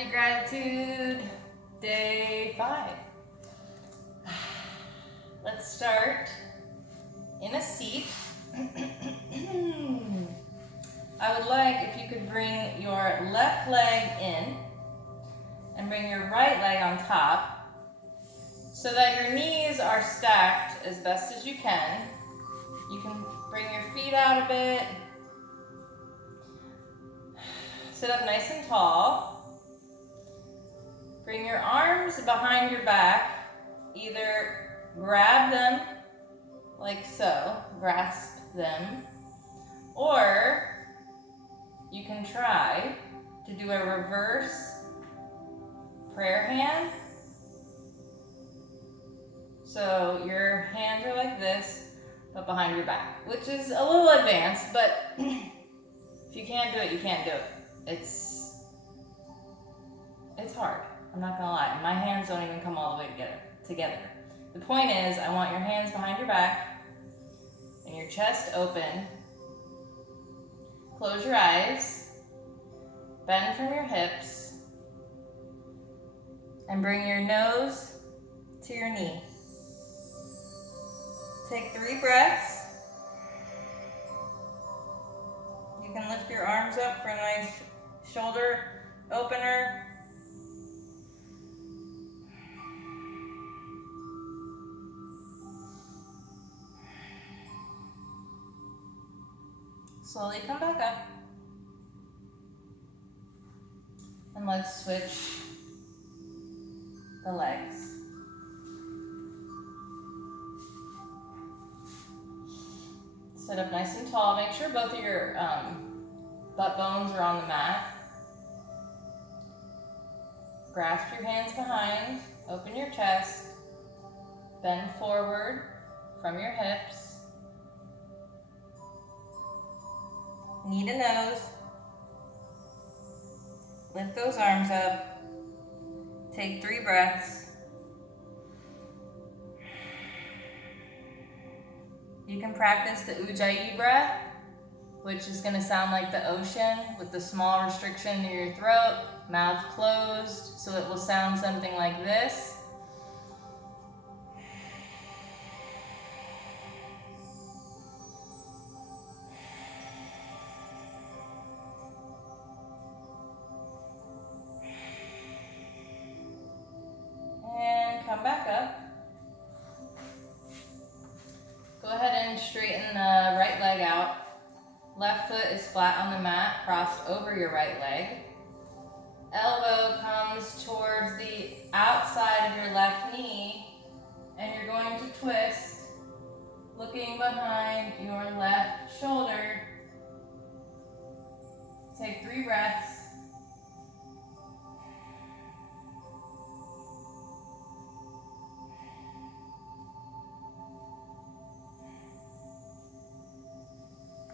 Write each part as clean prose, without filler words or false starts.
Happy Gratitude, day 5. Let's start in a seat. I would like if you could bring your left leg in and bring your right leg on top so that your knees are stacked as best as you can. You can bring your feet out a bit. Sit up nice and tall. Bring your arms behind your back. Either grab them like so, grasp them, or you can try to do a reverse prayer hand. So your hands are like this, but behind your back, which is a little advanced, but if you can't do it, you can't do it. It's hard. I'm not gonna lie. My hands don't even come all the way together. The point is, I want your hands behind your back and your chest open. Close your eyes. Bend from your hips. And bring your nose to your knee. Take 3 breaths. You can lift your arms up for a nice shoulder opener. Slowly come back up. And let's switch the legs. Sit up nice and tall. Make sure both of your butt bones are on the mat. Grasp your hands behind. Open your chest. Bend forward from your hips. Knee to nose. Lift those arms up. Take 3 breaths. You can practice the Ujjayi breath, which is going to sound like the ocean with the small restriction near your throat, mouth closed, so it will sound something like this. And come back up. Go ahead and straighten the right leg out. Left foot is flat on the mat, crossed over your right leg. Elbow comes towards the outside of your left knee, and you're going to twist, looking behind your left shoulder. Take 3 breaths.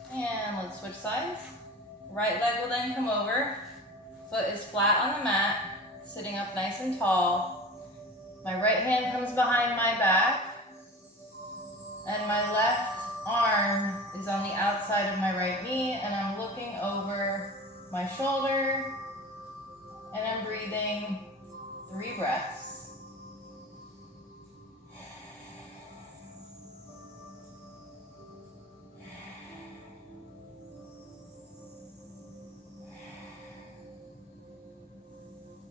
And let's switch sides. Right leg will then come over. Foot is flat on the mat, sitting up nice and tall. My right hand comes behind my back, and my left arm is on the outside of my right knee, and I'm looking over my shoulder, and I'm breathing 3 breaths.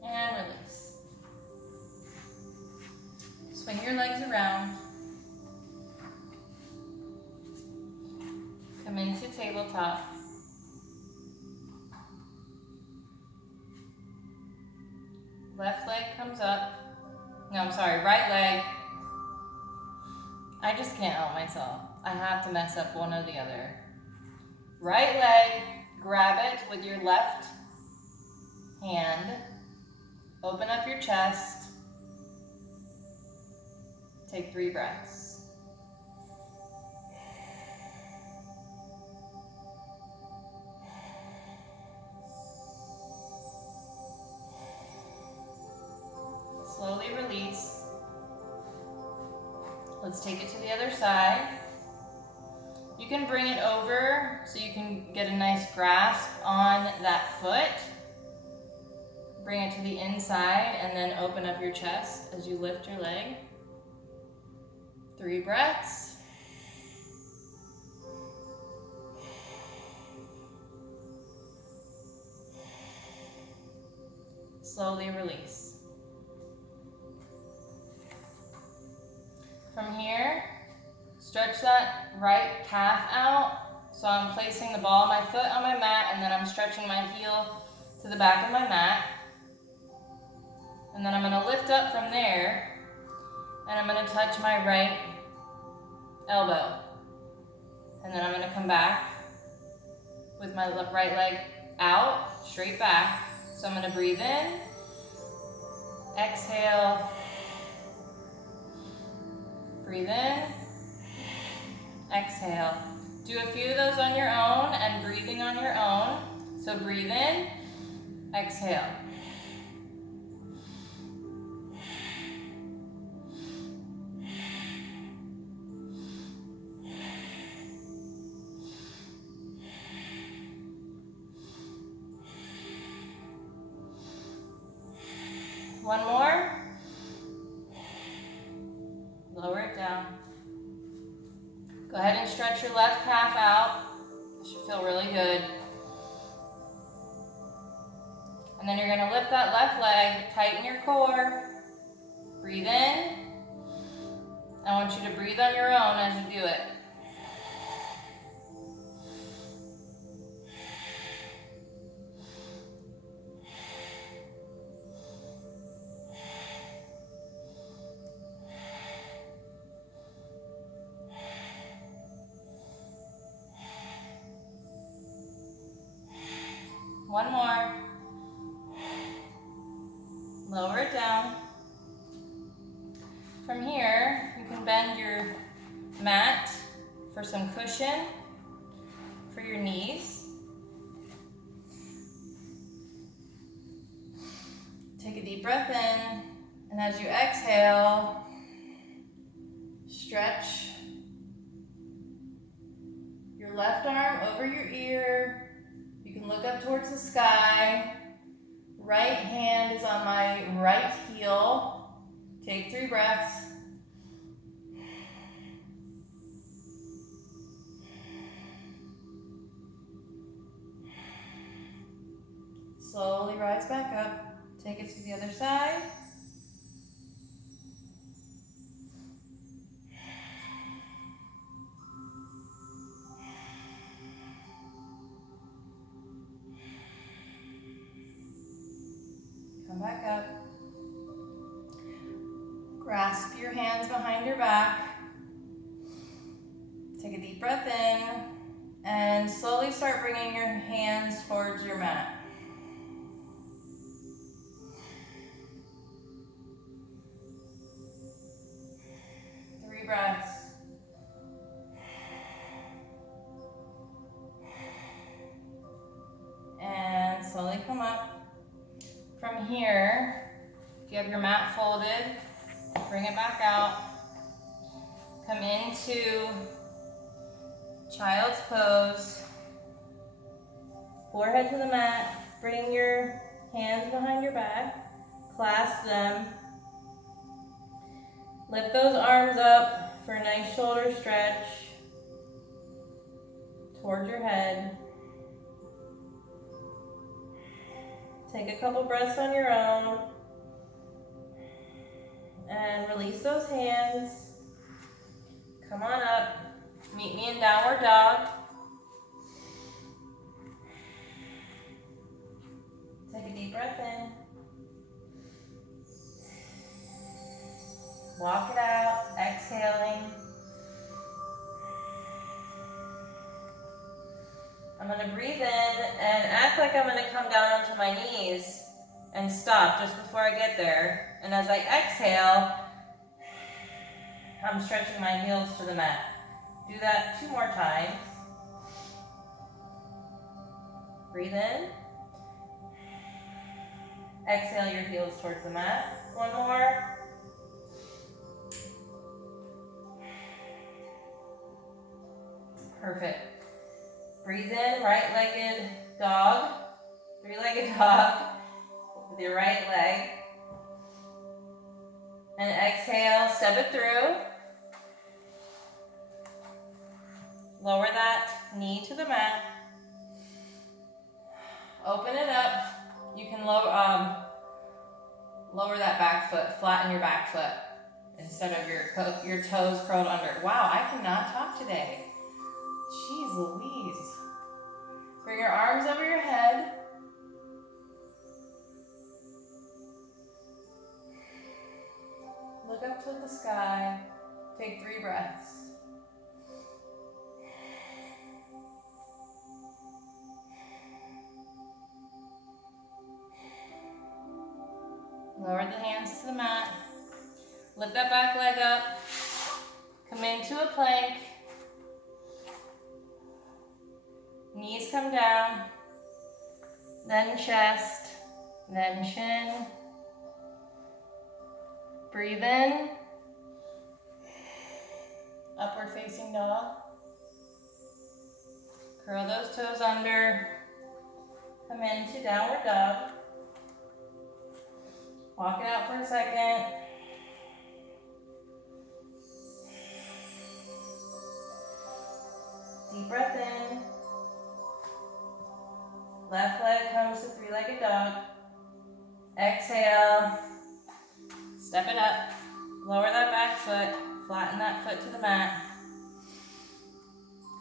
And release. Swing your legs around. Come into tabletop. Left leg comes up. No, I'm sorry, right leg. I just can't help myself. I have to mess up one or the other. Right leg, grab it with your left hand. Open up your chest. Take 3 breaths. Slowly release. Let's take it to the other side. You can bring it over so you can get a nice grasp on that foot. Bring it to the inside and then open up your chest as you lift your leg. 3 breaths. Slowly release. From here, stretch that right calf out. So I'm placing the ball of my foot on my mat, and then I'm stretching my heel to the back of my mat. And then I'm gonna lift up from there, and I'm gonna touch my right elbow. And then I'm gonna come back with my right leg out, straight back. So I'm gonna breathe in, exhale, breathe in, exhale. Do a few of those on your own and breathing on your own. So breathe in, exhale. One more. Lower it down. Go ahead and stretch your left calf out. It should feel really good. And then you're going to lift that left leg, tighten your core. Breathe in. I want you to breathe on your own as you do it. One more. Lower it down. From here, you can bend your mat for some cushion for your knees. Take a deep breath in, and as you exhale, stretch your left arm over your ear. You can look up towards the sky. Right hand is on my right heel. Take 3 breaths. Slowly rise back up. Take it to the other side. Come back up. Grasp your hands behind your back. Take a deep breath in and slowly start bringing your hands towards your mat. Three breaths. And slowly come up. From here, if you have your mat folded, bring it back out. Come into child's pose. Forehead to the mat. Bring your hands behind your back. Clasp them. Lift those arms up for a nice shoulder stretch towards your head. Take a couple breaths on your own. And release those hands. Come on up. Meet me in downward dog. Take a deep breath in. Walk it out, exhaling. I'm going to breathe in and act like I'm going to come down onto my knees and stop just before I get there. And as I exhale, I'm stretching my heels to the mat. Do that 2 more times. Breathe in. Exhale your heels towards the mat. 1 more. Perfect. Breathe in, right-legged dog, 3-legged dog. with your right leg. And exhale, step it through. Lower that knee to the mat. Open it up. You can lower that back foot, flatten your back foot instead of your toes curled under. Wow, I cannot talk today. Jeez Louise. Bring your arms over your head. Look up to the sky. Take 3 breaths. Lower the hands to the mat. Lift that back leg up. Come into a plank. Knees come down. Then chest. Then chin. Breathe in. Upward facing dog. Curl those toes under. Come into downward dog. Walk it out for a second. Deep breath in. Left leg comes to 3-legged dog. Exhale. Step it up. Lower that back foot. Flatten that foot to the mat.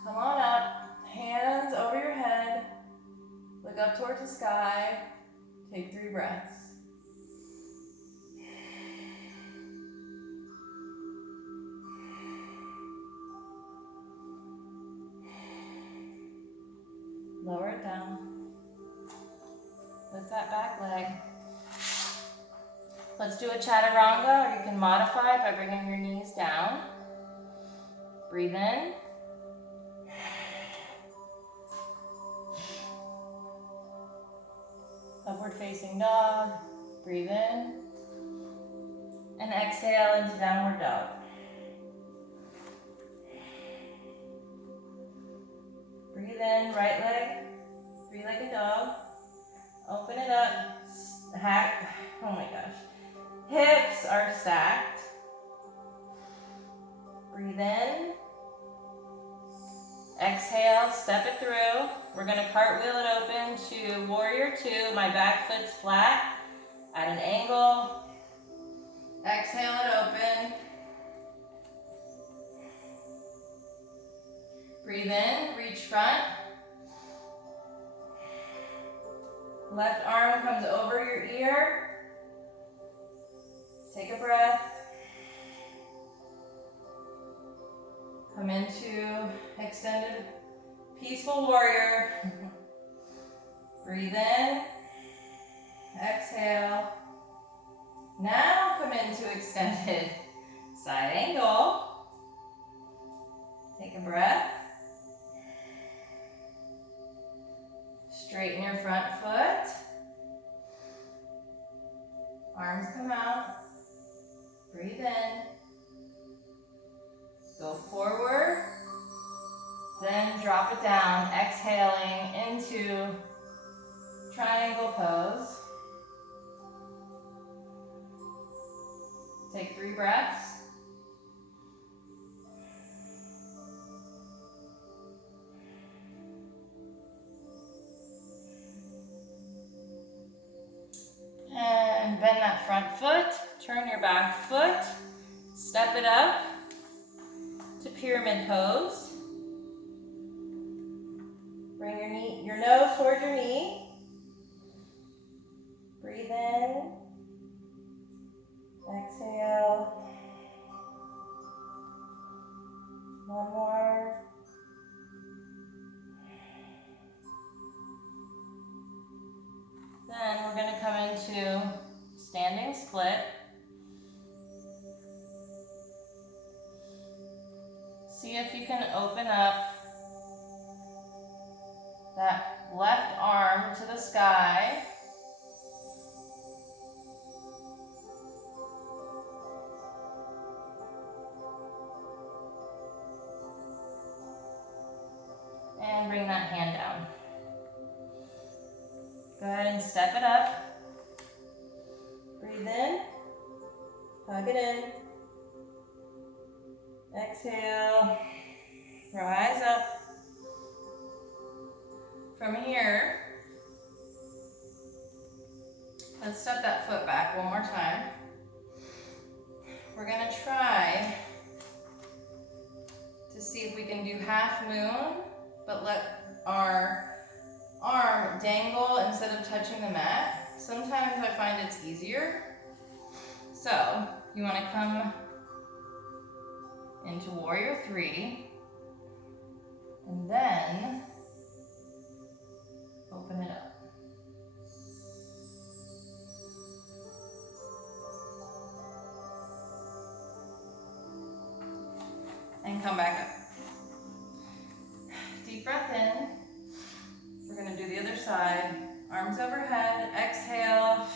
Come on up. Hands over your head. Look up towards the sky. Take 3 breaths. Lower it down. Lift that back leg. Let's do a chaturanga, or you can modify it by bringing your knees down. Breathe in. Upward facing dog. Breathe in. And exhale into downward dog. Breathe in, right leg, 3-legged dog. Open it up. Oh my gosh. Hips are stacked. Breathe in. Exhale, step it through. We're gonna cartwheel it open to warrior 2. My back foot's flat at an angle. Exhale it open. Breathe in, reach front. Left arm comes over your ear. Take a breath. Come into extended peaceful warrior. Breathe in. Exhale. Now come into extended side angle. Take a breath. Straighten your front foot. Arms come out. Breathe in. Go forward. Then drop it down, exhaling into triangle pose. Take 3 breaths. And bend that front foot, turn your back foot, step it up to pyramid pose. Bring your nose towards your knee. Breathe in. Exhale. One more. Then we're going to come into standing split. See if you can open up that left arm to the sky. And bring that hand down. Go ahead and step it up. Breathe in. Hug it in. Exhale. Rise up. From here, let's step that foot back one more time. We're gonna try to see if we can do half moon, but let our arm dangle instead of touching the mat. Sometimes I find it's easier. So you wanna come into warrior three, and then open it up. And come back up. Deep breath in. We're gonna do the other side. Arms overhead, exhale.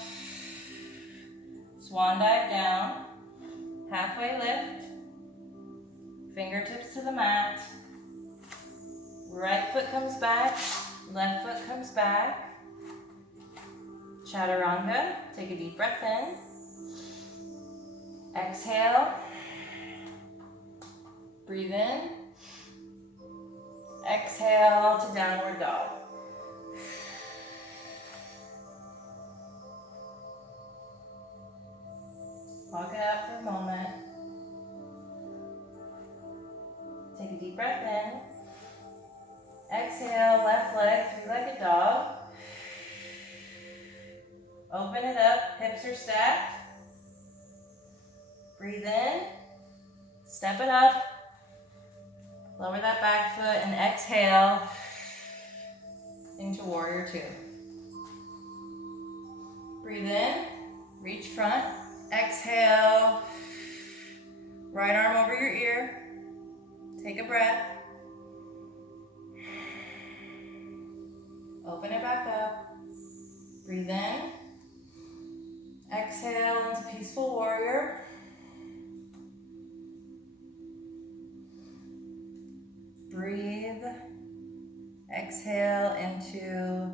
Swan dive down. Halfway lift. Fingertips to the mat. Right foot comes back, left foot comes back. Chaturanga, take a deep breath in. Exhale. Breathe in. Exhale to downward dog. Walk it out for a moment. Take a deep breath in. Exhale, left leg, three-legged dog. Open it up, hips are stacked. Breathe in. Step it up. Lower that back foot and exhale into warrior two. Breathe in, reach front, exhale. Right arm over your ear. Take a breath. Open it back up. Breathe in. Exhale into peaceful warrior. Breathe. Exhale into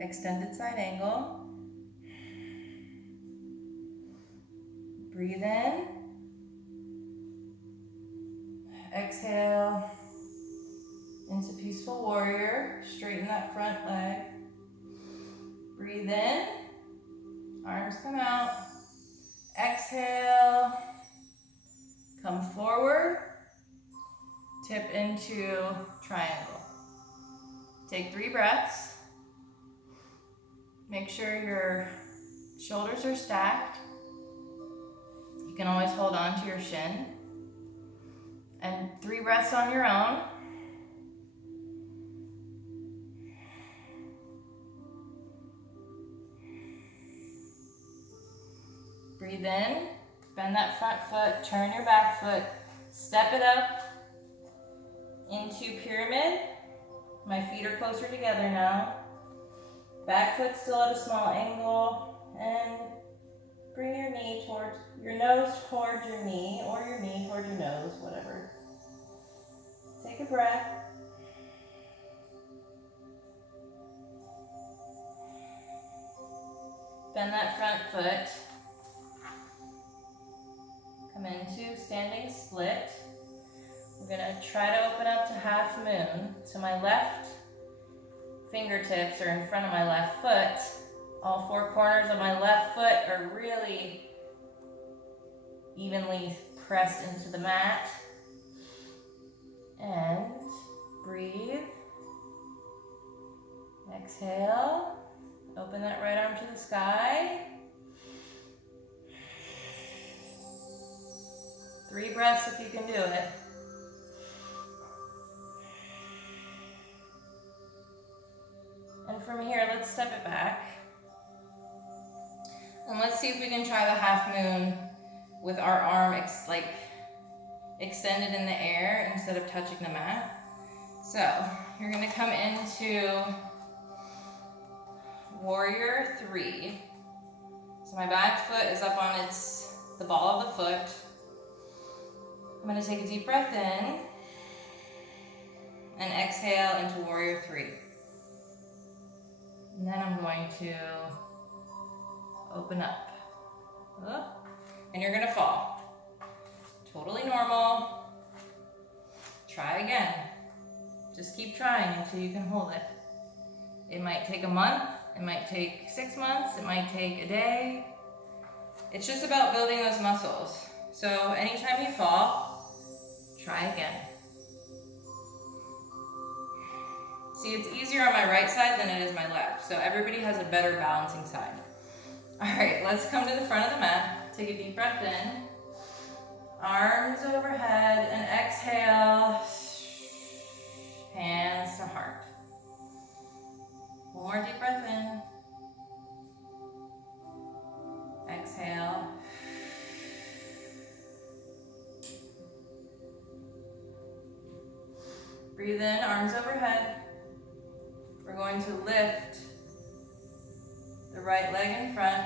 extended side angle. Breathe in. Exhale into peaceful warrior. Straighten that front leg. Breathe in. Arms come out. Exhale. Come forward. Tip into triangle. Take 3 breaths. Make sure your shoulders are stacked. You can always hold on to your shin. And 3 breaths on your own. Breathe in, bend that front foot, turn your back foot, step it up into pyramid. My feet are closer together now. Back foot still at a small angle, and bring your knee towards, your nose towards your knee, or your knee towards your nose, whatever. Take a breath. Bend that front foot. Come into standing split. We're gonna try to open up to half moon. So my left fingertips are in front of my left foot. All 4 corners of my left foot are really evenly pressed into the mat. And breathe. Exhale. Open that right arm to the sky. 3 breaths if you can do it. And from here, let's step it back. And let's see if we can try the half moon with our arm extended in the air instead of touching the mat. So you're gonna come into warrior 3. So my back foot is up on the ball of the foot. I'm gonna take a deep breath in and exhale into warrior 3. And then I'm going to open up. Up, and you're gonna fall. Totally normal. Try again. Just keep trying until you can hold it. It might take a month, it might take 6 months, it might take a day. It's just about building those muscles. So anytime you fall, try again. See, it's easier on my right side than it is my left, so everybody has a better balancing side. All right, let's come to the front of the mat. Take a deep breath in. Arms overhead, and exhale. Hands to heart. One more deep breath in. Exhale. Breathe in, arms overhead. We're going to lift the right leg in front.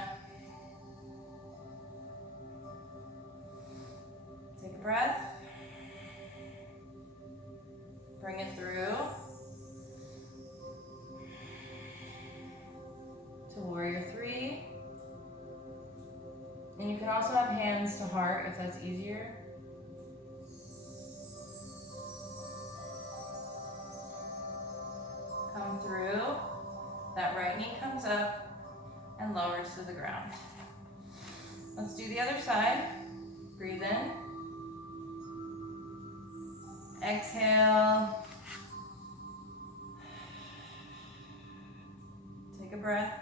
Take a breath. Bring it through to warrior 3. And you can also have hands to heart if that's easier. Come through. That right knee comes up and lowers to the ground. Let's do the other side. Breathe in. Exhale. Take a breath.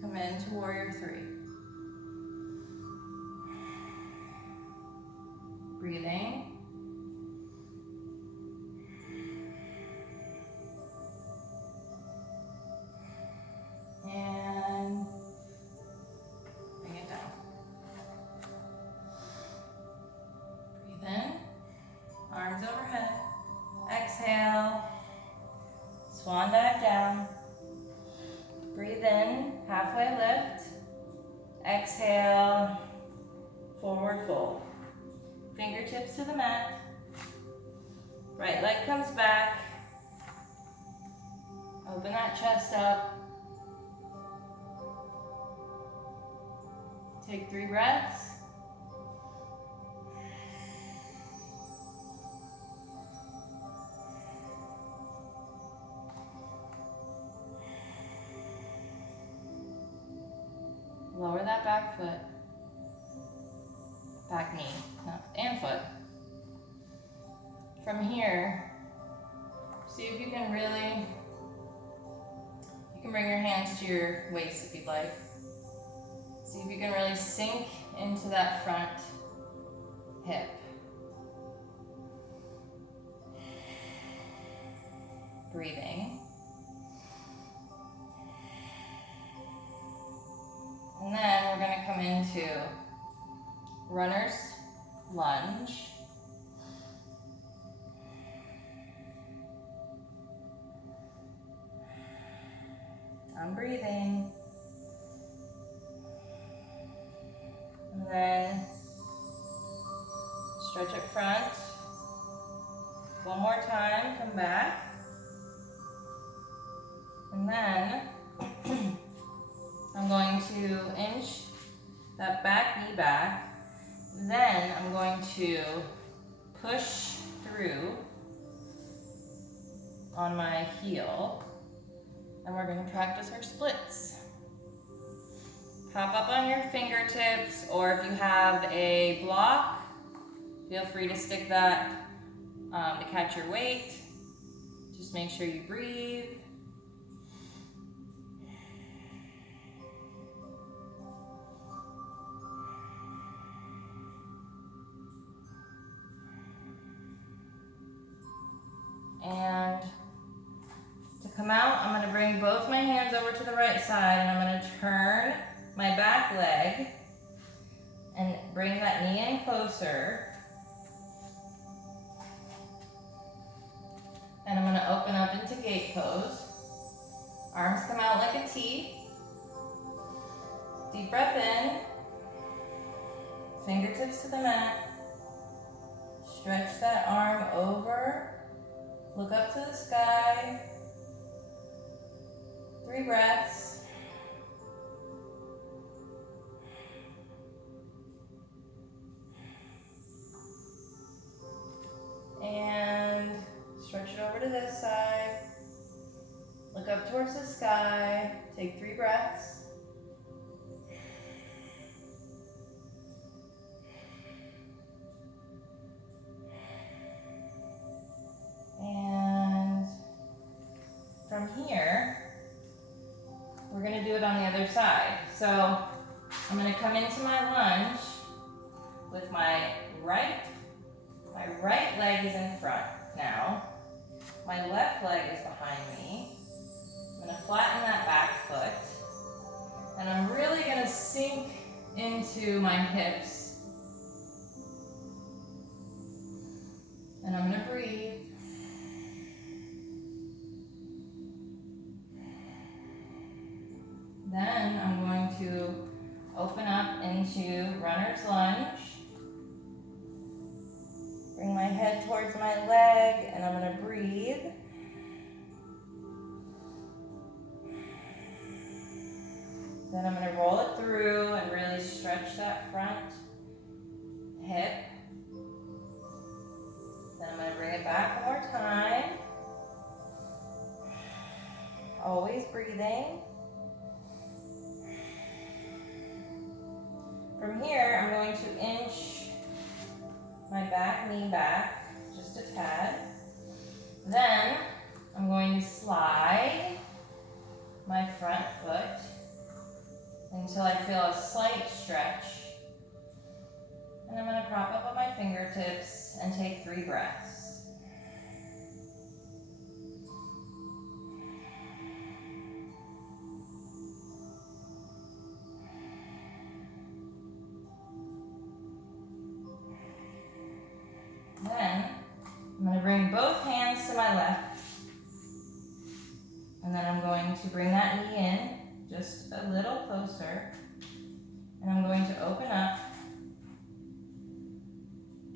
Come into warrior 3. Breathing. And bring it down. Breathe in, arms overhead. Exhale, swan dive down. Breathe in, halfway lift. Exhale, forward fold. Fingertips to the mat. Right leg comes back. Open that chest up. Take 3 breaths. Lower that back foot, back knee, and foot. From here, see if you can bring your hands to your waist if you'd like. See if you can really sink into that front hip. Breathing. And then we're going to come into runner's lunge. I'm breathing. And then stretch up front. One more time, come back. And then I'm going to inch that back knee back. Then I'm going to push through on my heel. And we're going to practice our splits. Pop up on your fingertips, or if you have a block, feel free to stick that to catch your weight. Just make sure you breathe. And to come out, I'm going to bring both my hands over to the right side, and I'm going to turn my back leg and bring that knee in closer. And I'm going to open up into gate pose. Arms come out like a T. Deep breath in. Fingertips to the mat. Stretch that arm over. Look up to the sky. 3 breaths. towards the sky. Take 3 breaths. And from here, we're going to do it on the other side. So I'm going to come into my lunge with my right leg is in front now. My left leg is behind me. I'm going to flatten that back foot. And I'm really going to sink into my hips. And I'm going to breathe. Then I'm going to open up into runner's lunge. Bring my head towards my leg, and I'm going to breathe. Then I'm going to roll it through and really stretch that front hip. Then I'm going to bring it back one more time. Always breathing. From here, I'm going to inch my back knee back just a tad. Then I'm going to slide my front foot until I feel a slight stretch. And I'm going to prop up on my fingertips and take 3 breaths. Then I'm going to bring both hands to my left, and then I'm going to bring that knee in just a little closer, and I'm going to open up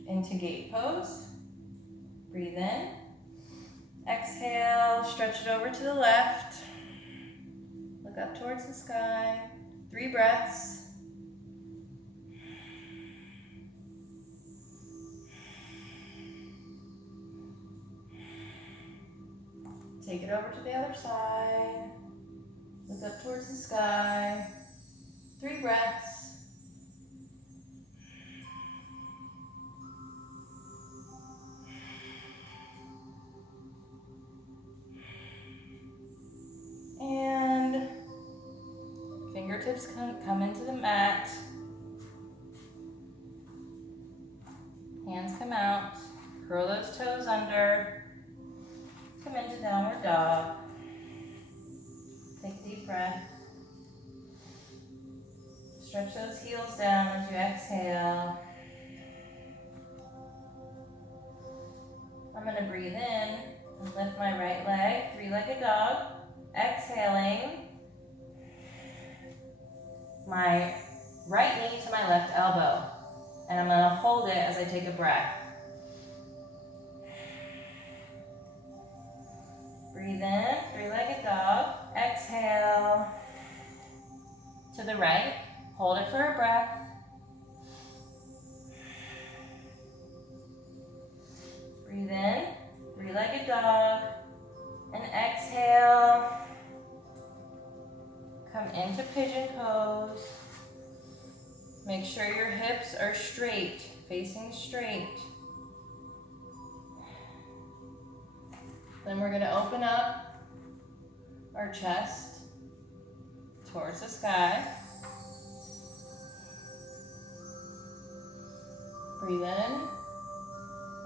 into gate pose. Breathe in, exhale, stretch it over to the left, look up towards the sky, 3 breaths. Take it over to the other side. Look up towards the sky. 3 breaths. And fingertips come into the mat. Hands come out. Curl those toes under. Come into downward dog. Take a deep breath. Stretch those heels down as you exhale. I'm going to breathe in and lift my right leg, 3-legged dog. Exhaling. My right knee to my left elbow. And I'm going to hold it as I take a breath. Breathe in, 3-legged dog. Exhale to the right. Hold it for a breath. Breathe in, 3-legged dog. And exhale. Come into pigeon pose. Make sure your hips are straight, facing straight. Then we're going to open up our chest towards the sky. Breathe in.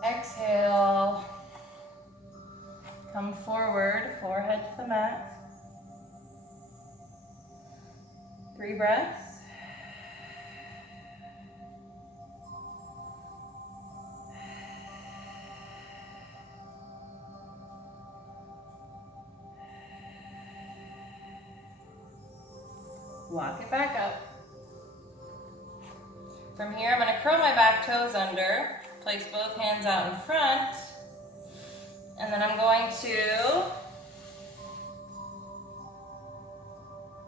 Exhale. Come forward, forehead to the mat. 3 breaths. Walk it back up. From here, I'm going to curl my back toes under, place both hands out in front, and then I'm going to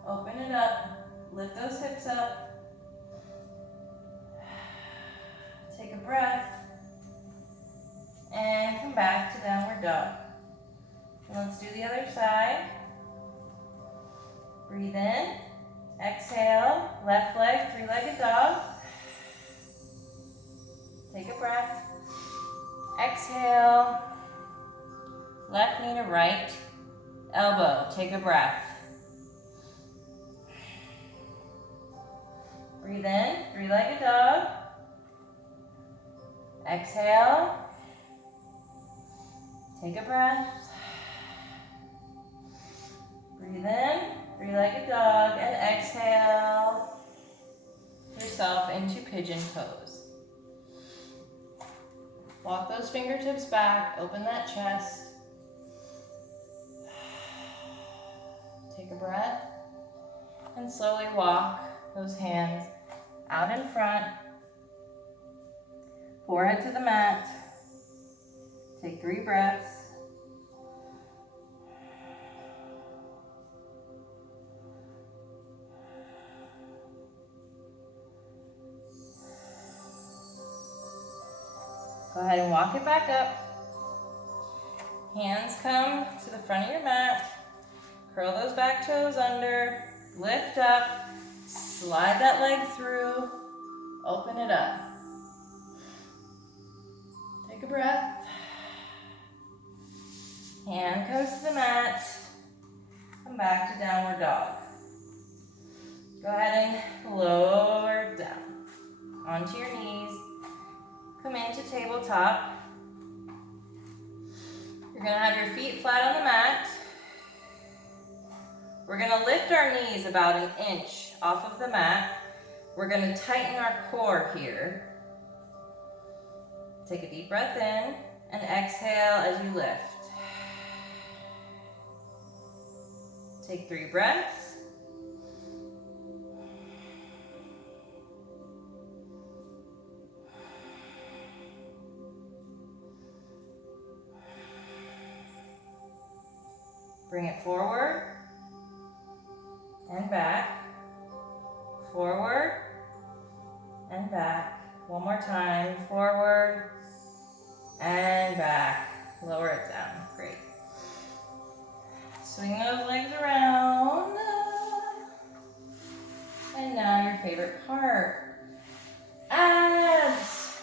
open it up, lift those hips up, take a breath, and come back to downward dog. And let's do the other side. Breathe in. Exhale. Left leg, three-legged dog. Take a breath. Exhale. Left knee to right. Elbow. Take a breath. Breathe in. Three-legged dog. Exhale. Take a breath. Breathe in. Three-legged dog. And exhale yourself into pigeon pose. Walk those fingertips back. Open that chest. Take a breath. And slowly walk those hands out in front. Forehead to the mat. Take 3 breaths. Go ahead and walk it back up. Hands come to the front of your mat. Curl those back toes under. Lift up. Slide that leg through. Open it up. Take a breath. Hand comes to the mat. Come back to downward dog. Go ahead and lower it down onto your knees. Come into tabletop. You're gonna have your feet flat on the mat. We're gonna lift our knees about 1 inch off of the mat. We're gonna tighten our core here. Take a deep breath in and exhale as you lift. Take 3 breaths. Bring it forward and back, forward and back. One more time, forward and back. Lower it down, great. Swing those legs around. And now your favorite part, abs.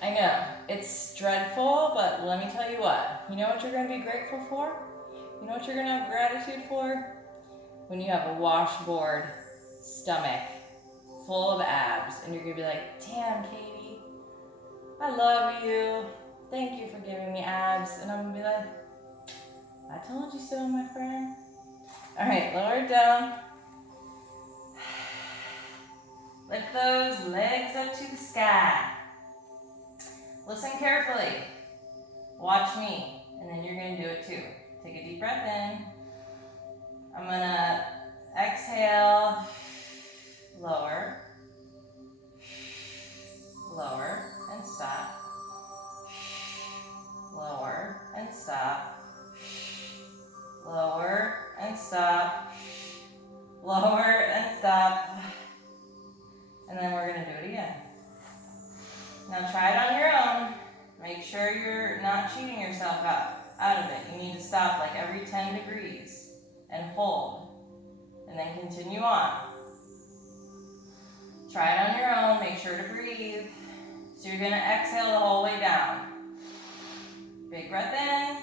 I know, it's dreadful, but let me tell you what. You know what you're gonna be grateful for? You know what you're gonna have gratitude for? When you have a washboard stomach full of abs and you're gonna be like, damn, Katie, I love you. Thank you for giving me abs. And I'm gonna be like, I told you so, my friend. All right, lower it down. Lift those legs up to the sky. Listen carefully. Watch me, and then you're gonna do it too. Take a deep breath in. I'm gonna exhale, lower, lower, and stop. Lower, and stop. Lower, and stop. Lower, and stop. And then we're gonna do it again. Now try it on your own. Make sure you're not cheating yourself out of it. You need to stop like every 10 degrees and hold, and then continue on. Try it on your own, make sure to breathe. So you're gonna exhale the whole way down. Big breath in.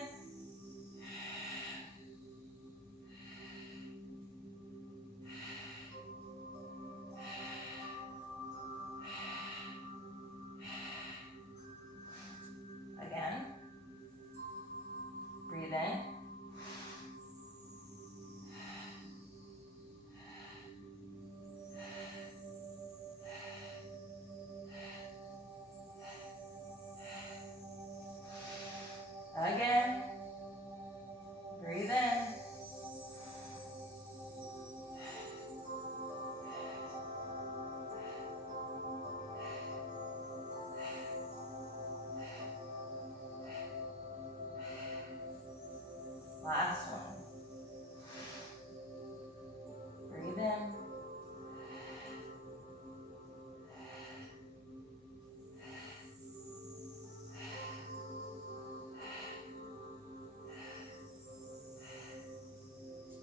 Again. Breathe in. Again. Breathe in. Last one. Breathe in.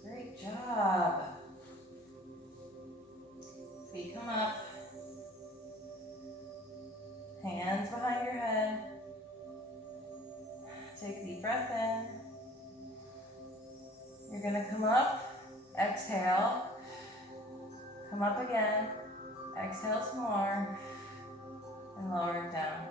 Great job. breath in. You're gonna come up, exhale, come up again, exhale some more, and lower it down.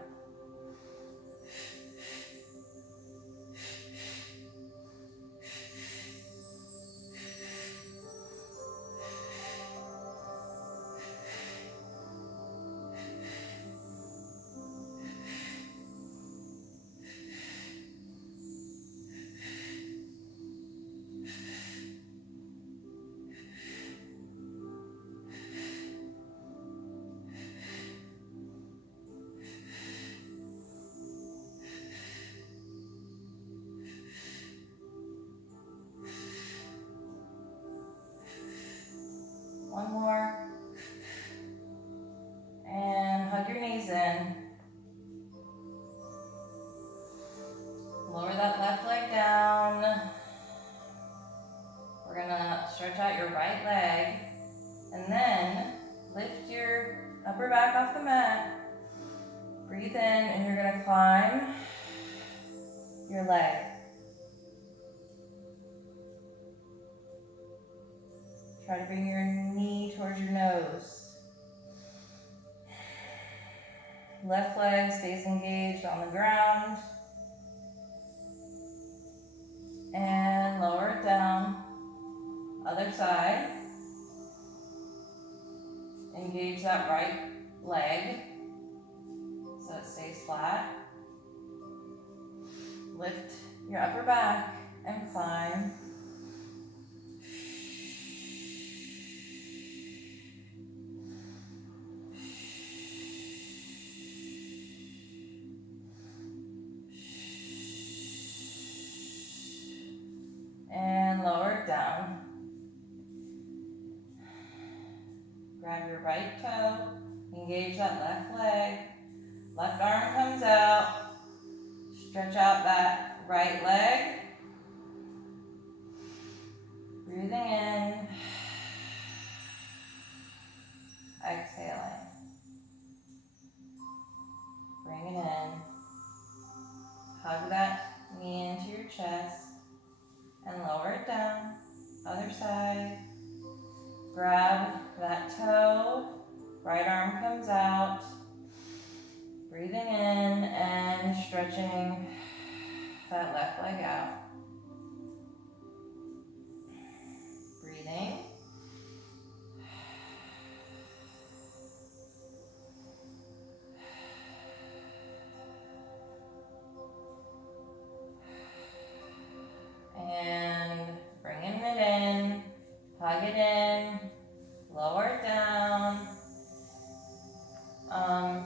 One more. And hug your knees in. Lower that left leg down. We're gonna stretch out your right leg and then lift your upper back off the mat. Breathe in and you're gonna climb your leg. Try to bring your knee towards your nose. Left leg stays engaged on the ground. And lower it down. Other side. Engage that right leg so it stays flat. Lift your upper back and climb. And lower it down. Grab your right toe, engage that left leg, left arm comes out, stretch out that right leg, breathing in, exhaling, bring it in, hug that knee into your chest, and lower it down, other side. Grab that toe, right arm comes out, breathing in and stretching that left leg out. Breathing. And bringing it in, hug it in, lower it down.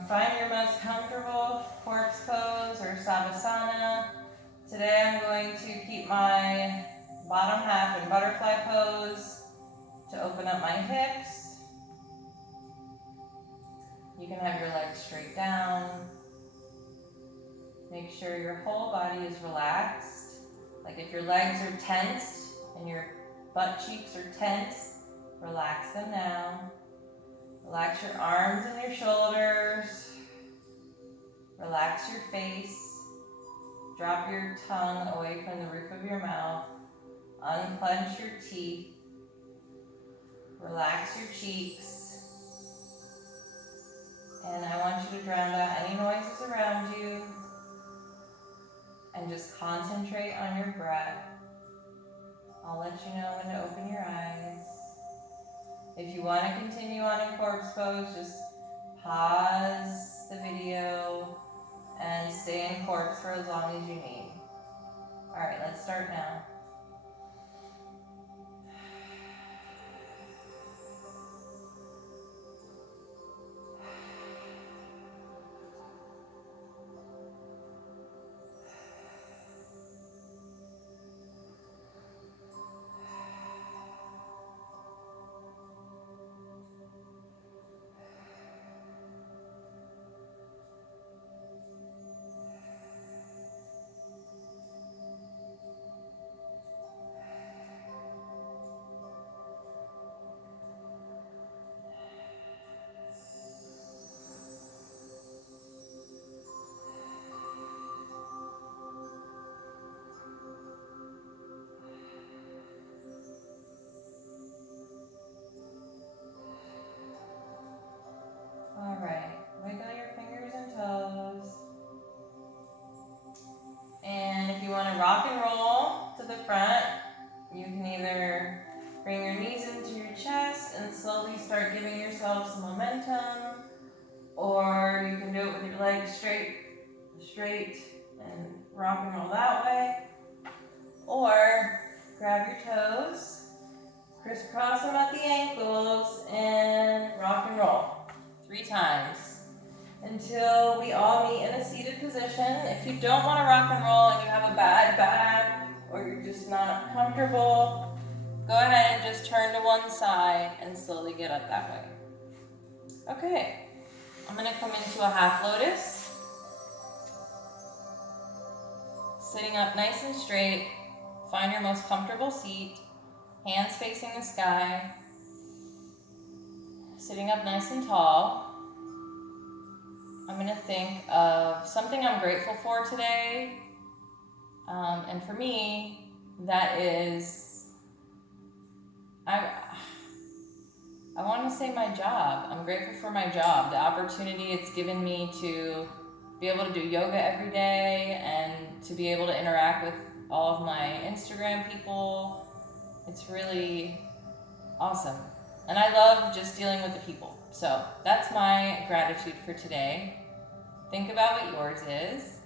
Find your most comfortable corpse pose or savasana. Today I'm going to keep my bottom half in butterfly pose to open up my hips. You can have your legs straight down. Make sure your whole body is relaxed. Like if your legs are tensed and your butt cheeks are tense, relax them now. Relax your arms and your shoulders. Relax your face. Drop your tongue away from the roof of your mouth. Unclench your teeth. Relax your cheeks. And I want you to drown out any noises around you and just concentrate on your breath. I'll let you know when to open your eyes. If you want to continue on in corpse pose, just pause the video and stay in corpse for as long as you need. All right, let's start now. roll to the front. You can either bring your knees into your chest and slowly start giving yourself some momentum, or you can do it with your legs straight and rock and roll that way. Or grab your toes, crisscross them at the ankles, and rock and roll 3 times until we all meet in a seated position. If you don't want to rock and roll and you have a bad back or you're just not comfortable, go ahead and just turn to one side and slowly get up that way. Okay, I'm going to come into a half lotus. Sitting up nice and straight, find your most comfortable seat, hands facing the sky, sitting up nice and tall. I'm going to think of something I'm grateful for today. And for me, that is, I want to say my job. I'm grateful for my job, the opportunity it's given me to be able to do yoga every day and to be able to interact with all of my Instagram people. It's really awesome. And I love just dealing with the people. So that's my gratitude for today. Think about what yours is.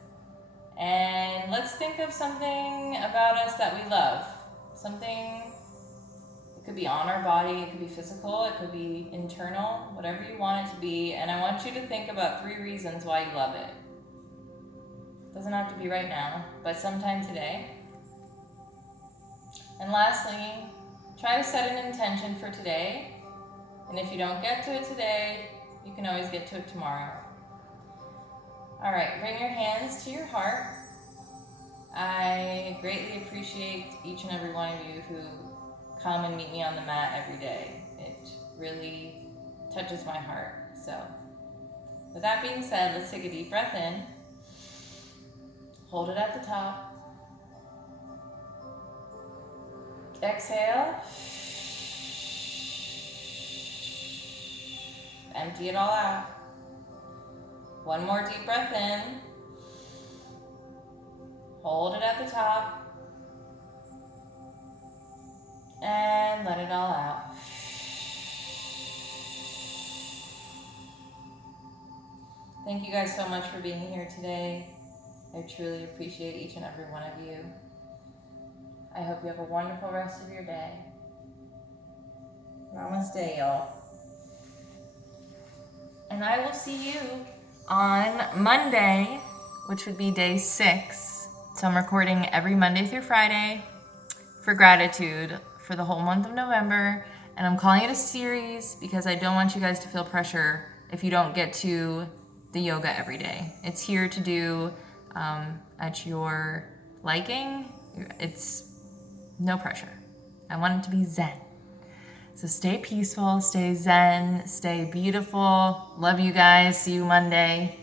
And let's think of something about us that we love. Something, it could be on our body, it could be physical, it could be internal, whatever you want it to be. And I want you to think about 3 reasons why you love it. Doesn't have to be right now, but sometime today. And lastly, try to set an intention for today. And if you don't get to it today, you can always get to it tomorrow. All right, bring your hands to your heart. I greatly appreciate each and every one of you who come and meet me on the mat every day. It really touches my heart. So with that being said, let's take a deep breath in. Hold it at the top. Exhale. Empty it all out. One more deep breath in. Hold it at the top. And let it all out. Thank you guys so much for being here today. I truly appreciate each and every one of you. I hope you have a wonderful rest of your day. Namaste, y'all. And I will see you on Monday, which would be day 6. So I'm recording every Monday through Friday for gratitude for the whole month of November. And I'm calling it a series because I don't want you guys to feel pressure if you don't get to the yoga every day. It's here to do at your liking. It's no pressure. I want it to be zen. So stay peaceful, stay zen, stay beautiful. Love you guys. See you Monday.